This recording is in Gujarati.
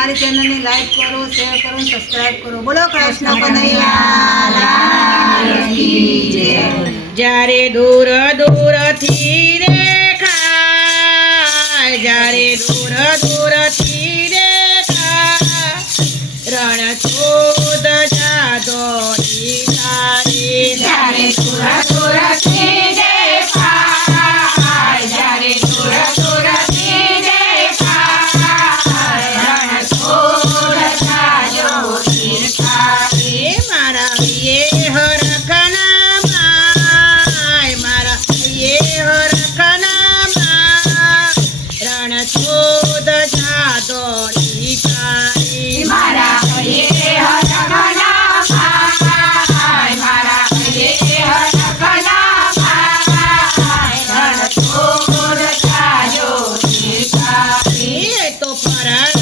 અમારી ચેનલને લાઈક કરો, શેર કરો, સબસ્ક્રાઇબ કરો. બોલો કૃષ્ણ કનૈયા લાલ કી જય. જ્યારે દૂર દૂરથી દેખાય, જ્યારે દૂર દૂરથી દેખાય, રણછોડ જાદો તારી. જ્યારે દૂર દૂરથી દેખાય, જ્યારે દૂર દૂરથી દેખાય, રણછોડ જાદો તારી. મારા યે હરખના માય, મારા યે હરખના માય, રણછોડ જાદો તારી. મારા હૈયે હરખના માય, મારા હૈયે હરખના માય, રણછોડ જાદો તારી. એ તો ફરજ